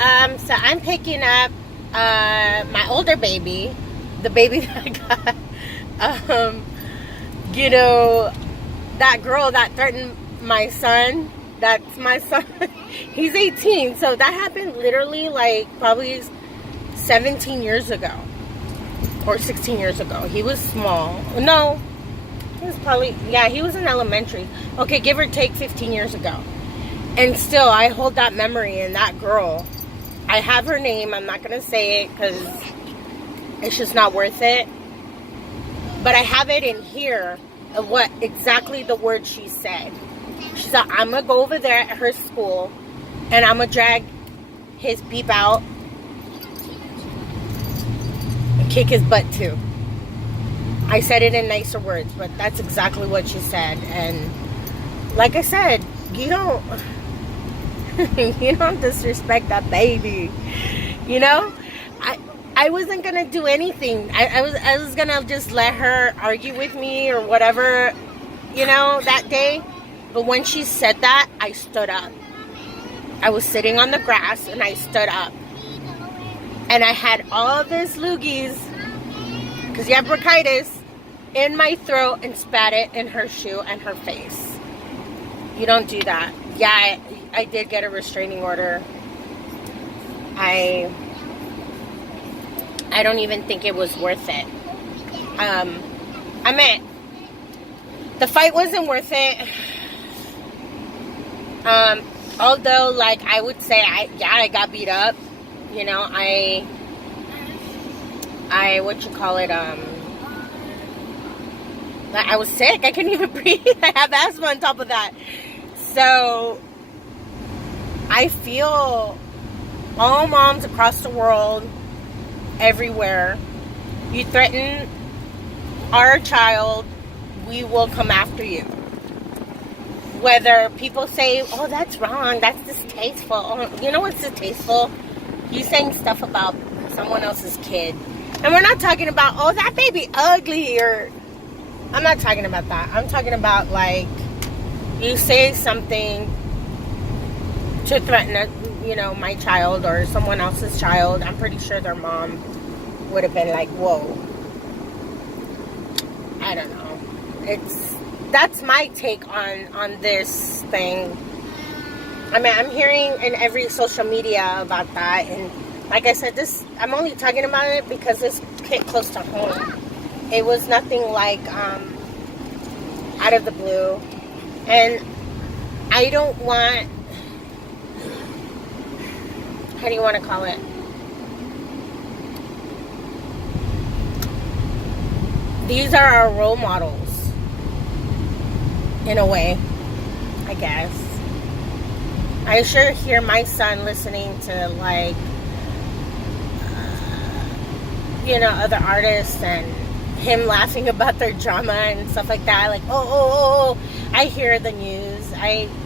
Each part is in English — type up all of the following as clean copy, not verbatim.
So I'm picking up my older baby, the baby that I got. You know, that girl that threatened my son. That's my son. He's 18, so that happened literally like probably 17 years ago or 16 years ago. He was small. No, he was probably, yeah, he was in elementary. Okay, give or take 15 years ago. And still, I hold that memory, and that girl, I have her name. I'm not going to say it because it's just not worth it. But I have it in here of what exactly the word she said. She said, I'm going to go over there at her school, and I'm going to drag his beep out and kick his butt too. I said it in nicer words, but that's exactly what she said. And like I said, you don't disrespect that baby. You know? I wasn't gonna do anything. I was gonna just let her argue with me or whatever, you know, that day. But when she said that, I stood up. I was sitting on the grass and I stood up. And I had all this loogies, because you have bronchitis, in my throat and spat it in her shoe and her face. You don't do that. Yeah, I did get a restraining order. I don't even think it was worth it. I mean, the fight wasn't worth it. Although, like, I would say, I got beat up. You know, I was sick. I couldn't even breathe. I have asthma on top of that. So, I feel all moms across the world, everywhere, you threaten our child, we will come after you. Whether people say, oh, that's wrong, that's distasteful. Oh, you know what's distasteful? You saying stuff about someone else's kid. And we're not talking about, oh, that baby ugly, or I'm not talking about that. I'm talking about, like, you say something to threaten, you know, my child or someone else's child. I'm pretty sure their mom would have been like, whoa. I don't know. That's my take on this thing. I mean, I'm hearing in every social media about that, and like I said, I'm only talking about it because this hit close to home. It was nothing like out of the blue, and I don't want, how do you want to call it? These are our role models, in a way, I guess. I sure hear my son listening to, like, you know, other artists and him laughing about their drama and stuff like that. Like, oh. I hear the news.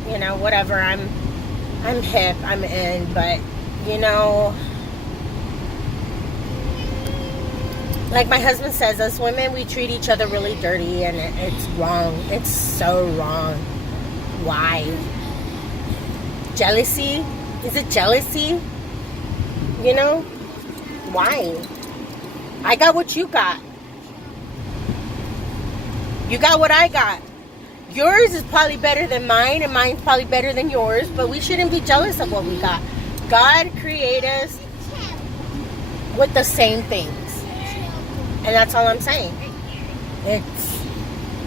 You know, whatever. I'm hip. I'm in. But, you know, like my husband says, us women, we treat each other really dirty, and it's wrong. It's so wrong. Why? Jealousy? Is it jealousy? You know? Why? I got what you got. You got what I got. Yours is probably better than mine, and mine's probably better than yours, but we shouldn't be jealous of what we got. God created us with the same things. And that's all I'm saying.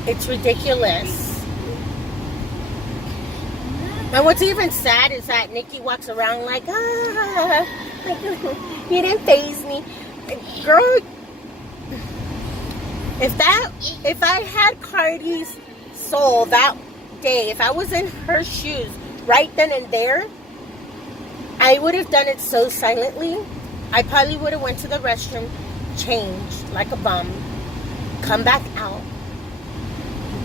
It's ridiculous. And what's even sad is that Nikki walks around like, you didn't faze me. Girl, if I had Cardi's soul that day, if I was in her shoes right then and there, I would have done it so silently. I probably would have went to the restroom, changed like a bum, come back out,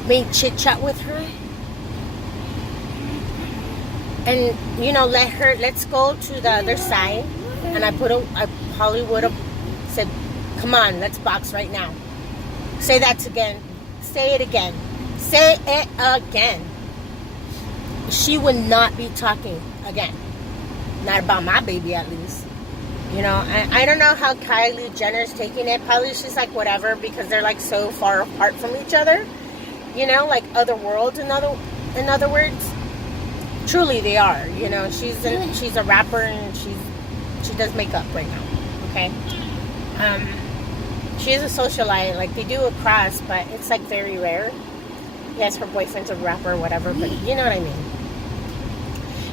made chit chat with her, and, you know, let's go to the other side. And I probably would have said, come on, let's box right now. Say that again. Say it again. Say it again. She would not be talking again. Not about my baby, at least. You know, I don't know how Kylie Jenner's taking it. Probably she's like, whatever, because they're like so far apart from each other. You know, like other worlds, in other words. Truly, they are. You know, she's a rapper, and she does makeup right now. Okay. She is a socialite. Like, they do a cross, but it's like very rare. Yes, her boyfriend's a rapper or whatever, but you know what I mean.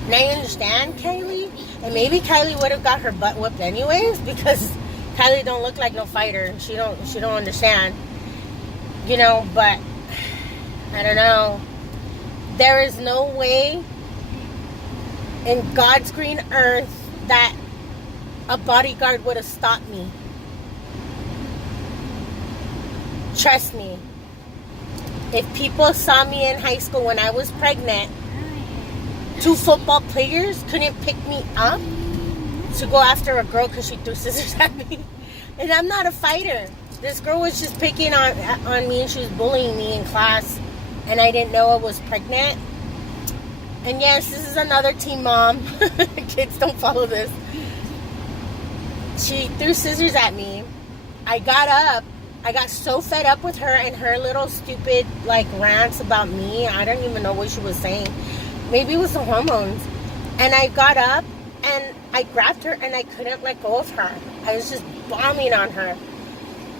And I understand Kylie, and maybe Kylie would have got her butt whooped anyways, because Kylie don't look like no fighter. She don't understand. You know, but I don't know. There is no way in God's green earth that a bodyguard would have stopped me. Trust me. If people saw me in high school when I was pregnant, 2 football players couldn't pick me up to go after a girl because she threw scissors at me. And I'm not a fighter. This girl was just picking on me, and she was bullying me in class, and I didn't know I was pregnant. And yes, this is another teen mom. Kids, don't follow this. She threw scissors at me. I got up. I got so fed up with her and her little stupid, like, rants about me. I don't even know what she was saying. Maybe it was the hormones. And I got up and I grabbed her and I couldn't let go of her. I was just bombing on her.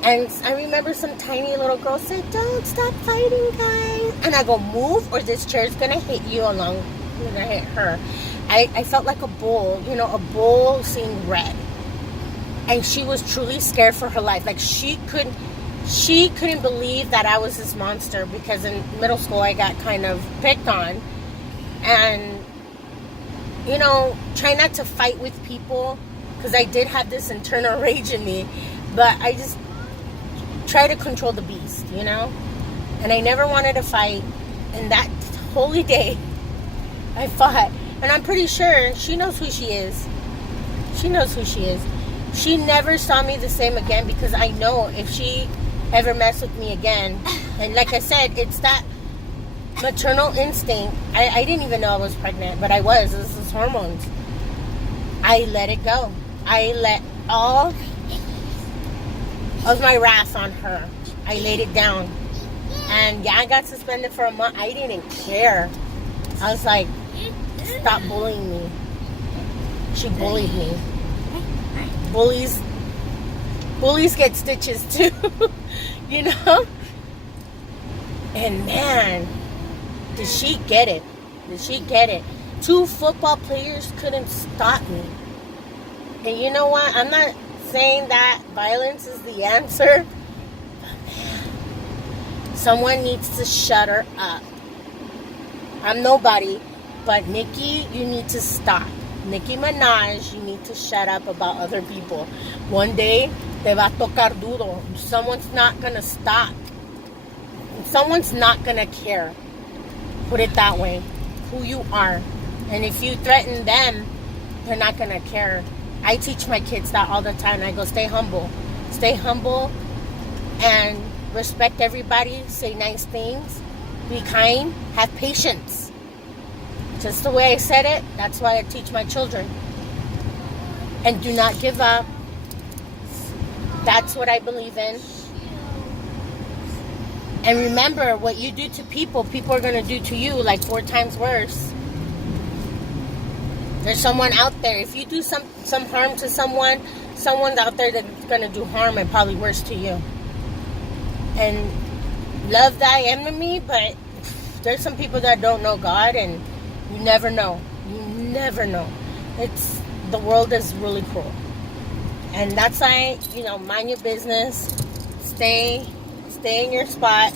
And I remember some tiny little girl said, "Don't stop fighting, guys." And I go, "Move or this chair's going to hit you along. You're going to hit her." I felt like a bull, you know, a bull seeing red. And she was truly scared for her life. Like, she couldn't believe that I was this monster, because in middle school I got kind of picked on. And, you know, try not to fight with people, because I did have this internal rage in me. But I just try to control the beast, you know? And I never wanted to fight. And that holy day, I fought. And I'm pretty sure she knows who she is. She knows who she is. She never saw me the same again, because I know if she ever messed with me again, and like I said, it's that maternal instinct. I didn't even know I was pregnant, but I was. This is hormones. I let it go. I let all of my wrath on her. I laid it down. And yeah, I got suspended for a month. I didn't care. I was like, stop bullying me. She bullied me. Bullies get stitches too. You know? And man, did she get it. Did she get it. 2 football players couldn't stop me. And you know what? I'm not saying that violence is the answer. But man, someone needs to shut her up. I'm nobody. But Nikki, you need to stop. Nicki Minaj, you need to shut up about other people. One day, te va a tocar duro. Someone's not going to stop. Someone's not going to care. Put it that way. Who you are. And if you threaten them, they're not going to care. I teach my kids that all the time. I go, stay humble. Stay humble and respect everybody. Say nice things. Be kind. Have patience. Just the way I said it, that's why I teach my children. And do not give up. That's what I believe in. And remember, what you do to people, people are going to do to you like 4 times worse. There's someone out there. If you do some harm to someone, someone's out there that's going to do harm and probably worse to you. And love thy enemy, but there's some people that don't know God, and you never know. You never know. The world is really cruel. And that's why, you know, mind your business. Stay in your spot.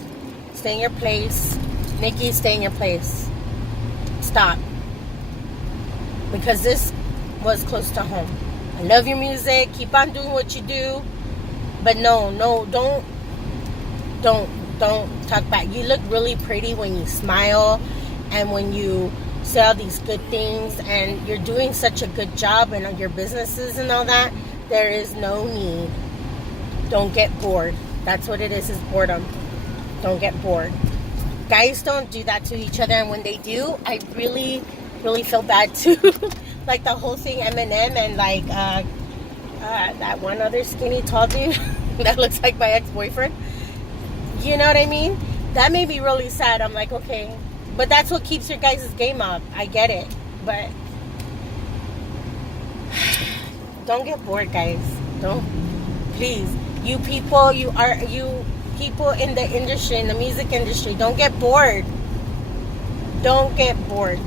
Stay in your place. Nikki, stay in your place. Stop. Because this was close to home. I love your music. Keep on doing what you do. But no, don't talk back. You look really pretty when you smile and when you say all these good things, and you're doing such a good job in your businesses and all that. There is no need. Don't get bored. That's what it is boredom. Don't get bored. Guys don't do that to each other, and when they do, I really, really feel bad too. like the whole thing, Eminem and like that one other skinny tall dude that looks like my ex-boyfriend. You know what I mean? That made me really sad. I'm like, okay, but that's what keeps your guys' game up. I get it, but don't get bored, guys. Don't, please. You people in the industry, in the music industry, don't get bored. Don't get bored.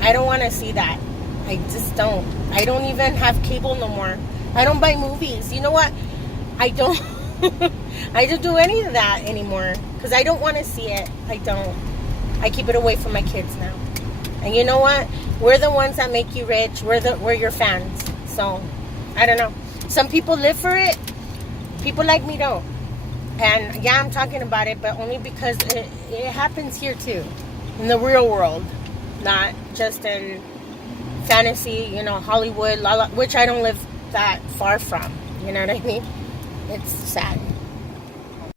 I don't want to see that. I just don't. I don't even have cable no more. I don't buy movies. You know what? I don't. I don't do any of that anymore because I don't want to see it. I don't. I keep it away from my kids now. And you know what? We're the ones that make you rich. We're your fans. So I don't know. Some people live for it. People like me don't. And yeah, I'm talking about it, but only because it happens here too, in the real world, not just in fantasy, you know, Hollywood, which I don't live that far from. You know what I mean? It's sad.